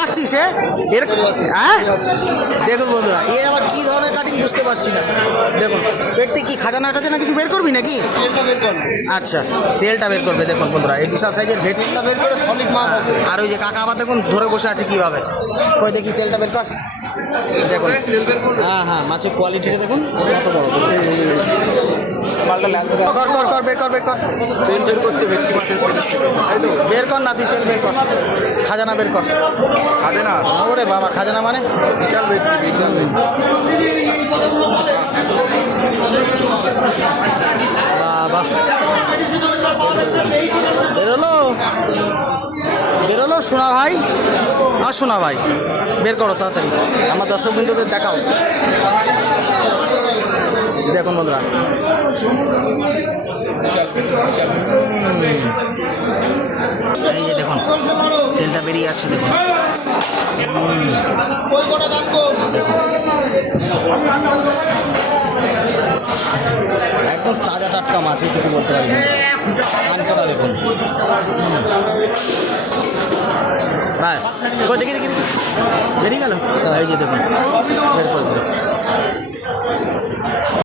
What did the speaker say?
কাটছিস এর? হ্যাঁ দেখুন বন্ধুরা, এ আবার কী ধরনের কাটিং বুঝতে পারছি না। দেখুন পেটটি কি খাজানা টাজানা কিছু বের করবি নাকি? আচ্ছা, তেলটা বের করবে। দেখুন বন্ধুরা, এই বিশাল সাইজের ভেটকিটা বের করে সলিড মাছ। আর ওই যে কাকা আবার দেখুন ধরে বসে আছে কীভাবে। কই দেখি তেলটা বের কর। দেখুন হ্যাঁ হ্যাঁ, মাছের কোয়ালিটিটা দেখুন কত বড়। কর কর কর, বের কর বের কর। তেল বের করছে ভেটকি মাছের পেটের থেকে, তাই তো? বের কর না, তুই তেল বের কর, খাজানা বের কর। খাজানা? ওরে বাবা, খাজানা মানে বিশাল ভেটকি, বিশাল ভেটকি। বাবা, বেরোলো বেরোলো সোনা ভাই। আর সোনা ভাই বের করো তাড়াতাড়ি, আমার দর্শক বিন্দুদের দেখাও। দেখুন বন্ধুরা, এই যে দেখুন তেলটা বেরিয়ে আসছে। দেখুন একদম তাজা টাটকা মাছ, এইটুকু বলতে পারি। খান করা দেখুন, ব্যাস। দেখি দেখি দেখি, বেরিয়ে গেল। এই যে দেখুন বের করে দিল।